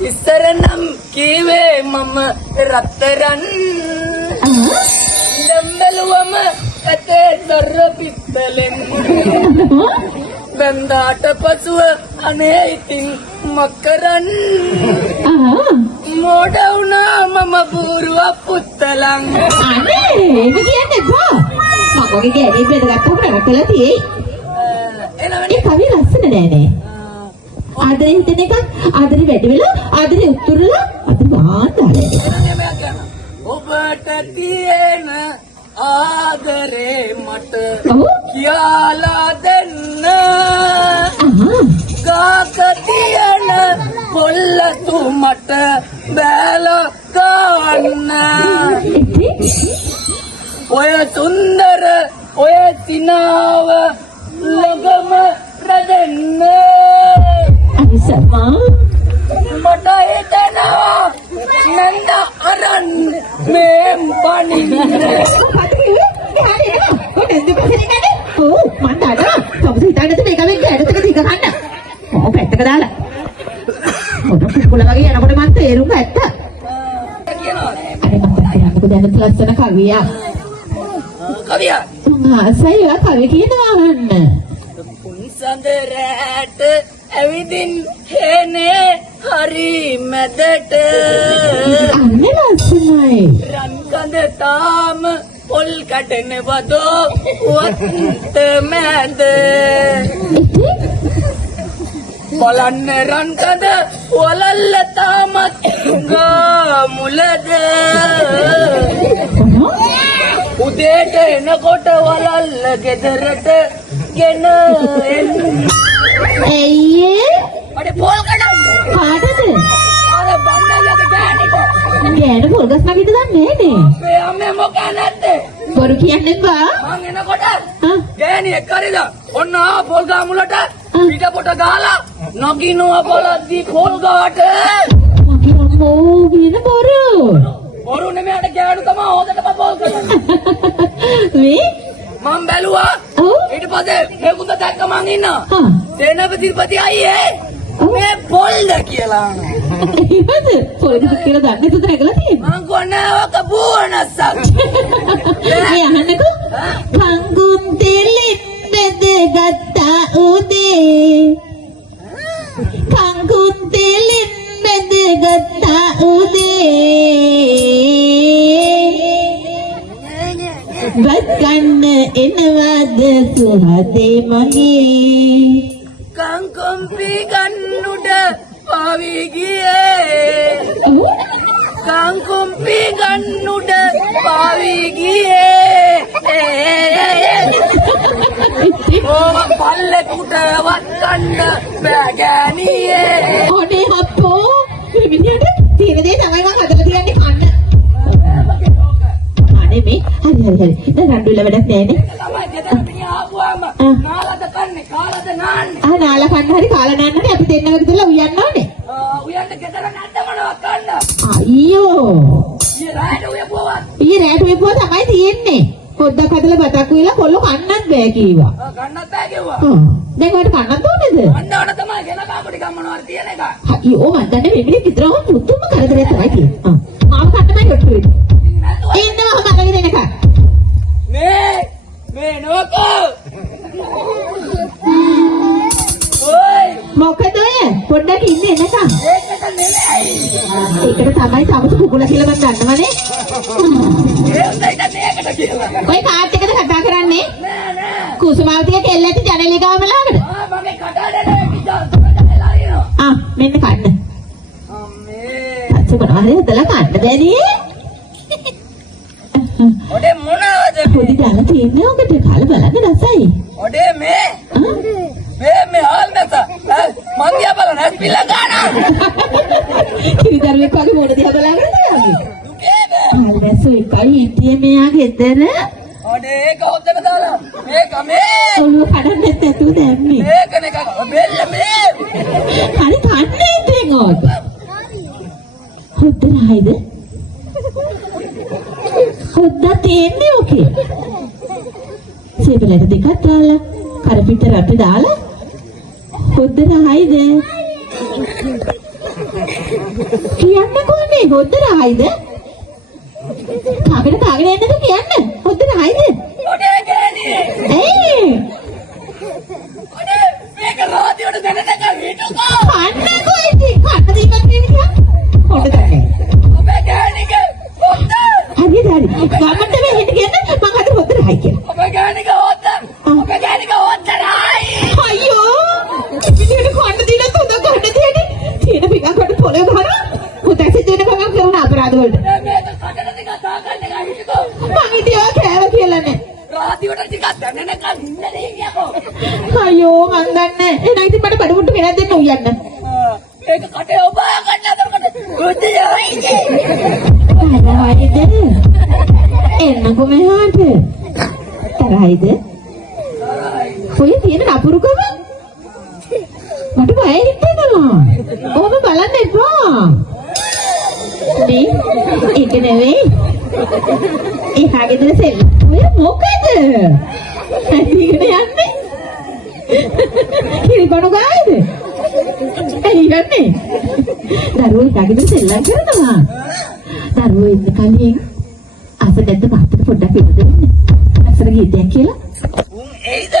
ඉස්සරනම් කීවේ මම රත්තරන් දැම්බලුවම ඇතේ දර පිත්තලෙන් බැන්දාට පසුව අනේ ඉතින් මකරන් මෝඩ වුණා මම බූරුව පුත්තලන් අනේ ඒක කියන්නේ බා මම ඔගේ ගෑණි බෙදගත්තම රටකලා තියෙයි ඒ කවිය ලස්සන නෑනේ ආදරේ හිතන එක ආදරේ වැඩි වෙලා ආදරේ උතුරලා අද වාතාලේ ඔබට තියෙන ආදරේ මට කියලා දෙන්න කාක තියෙන කොල්ලතු මට බැලලා ගන්න ඔය සුන්දර ඔය සිනාව ළඟම රැඳෙන්න අනිසමා මට හිතෙනවා නන්ද අරන් මේ පණින්න පැත්තක දාලා කුකුල වගේ යනකොට මම තේරුම් ඇත්ත අර මට දැනට ලස්සන කවියක් ආසයි කවිය කියනවා අහන්න පුන්සඳ රැට ඇවිදින් හේනේ හරි මැදට අන්න ලස්සනයි රන් කඳ තාම පොල් කඩන වදෝ වත්ත මැද බලන්න රන් කඳ වලල්ල තාමත් මුලද උදේට එනකොට වලල්ල ගෙදරට ගෙන ඇයි අඩේ පොල් කඩන්න කාටද අර බණ්ඩයියගේ ගෑනිට ගෑන පොල් ගස් නගිට දන්නේ නේ මේ අම්මේ මොකක් නැත්තේ බොරු කියන්නේ බා මං එනකොට ගෑණි එක්කරිද ඔන්න ආ පොල් ගහ මුලට පිට පොට ගහලා නගිනවා බලද්දි පොල් ගහට මගේ අම්මෝ කියන බොරු බොරු නෙමෙයි අර ගෑනු තමයි හොදටම පොල් කරන්නේ මේ මං බැලුවා ඔව් ඊට පස්සේ මේකුත් දැක්ක මං ඉන්නවා හා සේනාපතිපති අයියේ මේ පොල්ද කියලා ඉවද පොල්ද කියලා දන්නේ නැතුව නැගලා තියෙනවා මං කොන්නේ ඔක බූවනස්සක් මේ අහන්නකෝ කංගුම් දෙලින් බෙදගත්තා උදේ කංගුම් දෙලින් බෙදගත්තා උදේ ගන්න එනවද සුහදේ මගේ කංකොම්පි ගන්නුඩ පාවි ගියේ කංකොම්පි ගන්නුඩ පාවි ගියේ ඕම පල්ලෙකුට වත්කන්න බෑගෑනියේ ඔනේ අප්පෝ මේ විදියට තියෙන දේ තමයි මම හදලා තියන්නේ කන්න අනේ මේ හරි දැන් රණ්ඩුල වැඩක් නෑනේ ළමයි ගෙදර මිනිහ ආපුවාම නාලද කන්නේ කාලද නාන්නේ නාලා කන්න හරි කාලා නාන්නනේ අපි දෙන්නම ගිහලා උයන්න ඕනේ උයන්න ගෙදර නැද්ද මොනවද කන්න අයියෝ ඊයේ රාට උයපුවා තමයි තියෙන්නේ පොඩ්ඩක් හදලා බතක් වේලා කොල්ලෝ කන්නත් බෑ කීවා ගන්නත් බෑ කිව්වා දැන් ඔයාලට කන්නත් ඕනේද අන්න ඕන තමයි ගෙන කාපටි ගම්මනවාර තියෙන එක අයියෝ මන් දන්නේ මේ මිනිහ විතරම පුතුම කරදරයක් තමයි තියෙන්නේ මාව කන්නමයි ඔට්ටු වෙන්නේ ඉන්නවා මගගේ දෙනක මේ නෝකෝ ඔයි මොකද ඔය පොඩ්ඩක් ඉන්නේ එනකම් ඒකට නෙමෙයි ඒකට තමයි සමස කුකුල කියලා මම දන්නවනේ ඒ උන්දයිට මේකට කියලා ඔය කාට් එකද කතා කරන්නේ නෑ කුසුමාවතිය කෙල්ලට ජනේලේ ගාම ළඟට මගේ කටාඩේ කිචා තුනදලා ඉනවා මෙන්න කන්න අම්මේ අච්චා මොනවද හදලා කන්න බැරි ඔඩේ මොනවද පොඩි දාලා තියන්නේ ඔකට කාලා බලන්න රසයි ඔඩේ මේ හාල් නැත මං දිහා බලන ඇස්පිල්ල ගන්නවා කිරිදරුවෙක් වගේ මොන දිහා බලාගෙන ඉන්නේ දුකේද දැසු එකයි ඉතියේ මෙයා ගෙදර ඔඩේ ඒක හොද්දට දාලා මේක මේ ඔළුව කඩන්නේ නැතුව දැම්මේ මේක නේ බෙල්ල මේ හරි කන්නේ ඉතින් ඕක හොද්ද නයිද හොද්ද තියෙන්නේ ඕකේ සේබලට දෙකක් දාලා කරපිට රට දාලා හොද්ද නයිද කියන්න කොහොමද හොද්ද රහයිද? අපිට කාගෙන යන්නද කියන්න? හොද්ද රහයිද? ඔඩේ ගෑණි. ඒ ඔඩේ මේක රාදියට දැනටක හිටුකෝ. කන්නකෝ ඉතින් කන්න දෙයක් නෙමෙයි. හොඳ තමයි. ඔබේ ගෑණිගේ හොද්ද. හරි. ගමන්ට මේ හිට කියන්න මම අද හොද්ද රහයි කියලා. ඔබේ ගෑණිගේ හොද්ද. ඔබේ ගෑණිගේ හොද්ද රායි. අයියෝ! ඉතින් කන්න දිනත් හොඳ ගන්න දෙන්නේ. තියෙන පිටකට පොළේ ගහනවා. හොතැසි දෙන කමක් කරන අපරාධ වලට. මේක කටට ටිකක් දාගන්න එක හිටුකෝ. මං හිටියා කෑව කියලා නේ. රාදියට ටිකක් දැනෙනකන් ඉන්නනේ කියකෝ. අයියෝ මං දන්නේ. එහෙනම් ඉතින් මට බඩමුට්ටු ගෙනත් දෙන්න උයන්න. මේක කටේ ඔබා ගන්න අතරකට උද්දියයි. තරහයිද? එන්නකො මෙහාට. තරහයිද? ඔය තියෙන නපුරුකම මට බය හිතෙනවා. ඔබ බලන්න එපා. නේ ඒක නෙවෙයි. එහා ගෙදර සෙල්. ඔය මොකද? ඇයිගෙන යන්නේ? කිරිබණු ගායද? ඇයි යන්නේ? දරුවෝ එහා ගෙදර සෙල්ලම් කරනවා. දරුවෝ ඉන්න කලින් අසදැද්ද මාතට පොඩ්ඩක් ඉන්න දෙන්න. අසර ගීතයක් කියලා. උන් එයිද?